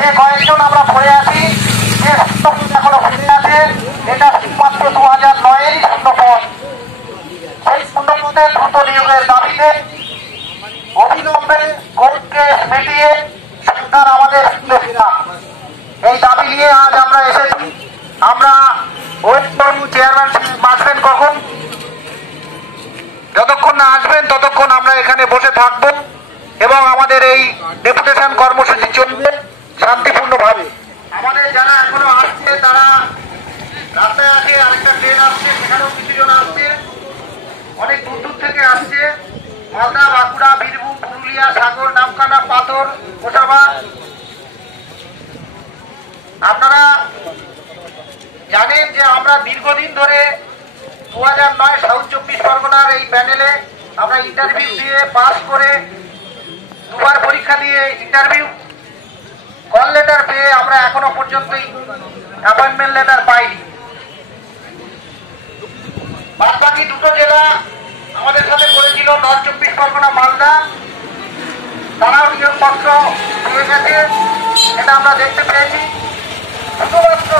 যে কয়েকজন আমরা পড়ে আছি, যে শূন্যপদ এখনো পড়ে আছে, এটা শুধুমাত্র 2009-এরই শূন্যপদ। সেই শূন্যপদের দ্রুত নিয়োগের দাবিতে অবিলম্বে কোর্টকে মিটিয়ে সরকার আমাদের এই দাবি নিয়ে আজ আমরা এসেছি। আমরা ওয়েট করব চেয়ারম্যান আসবেন কখন, যতক্ষণ না আসবেন ততক্ষণ আমরা এখানে বসে থাকব এবং আমাদের এই ডেপুটেশন কর্মসূচি চলবে শান্তিপূর্ণভাবে। আমাদের যারা এখনো আসছে তারা রাস্তায় আছে, আরেকটা ট্রেন আসছে, সেখানেও কিছুজন আসছে, অনেক দূর দূর থেকে আসছে, মালদা, বাঁকুড়া, বীরভূম, পুরুলিয়া, সাগর, নামখানা, পাথর, কোটাবা। আপনারা জানেন যে আমরা দীর্ঘদিন ধরে 2009 সাউথ 24 পরগনার এই প্যানেলে আমরা ইন্টারভিউ দিয়ে পাস করে দুবার পরীক্ষা দিয়ে ইন্টারভিউ কল লেটার পেয়ে আমরা এখনো পর্যন্ত অ্যাপয়েন্টমেন্ট লেটার পাইনি। বাকি দুটো জেলা আমাদের সাথে করেছিল, নর্থ 24 পরগনা, মালদা, তারাও নিয়োগপত্র দিয়ে গেছে, এটা আমরা দেখতে পেয়েছি। শুধুমাত্র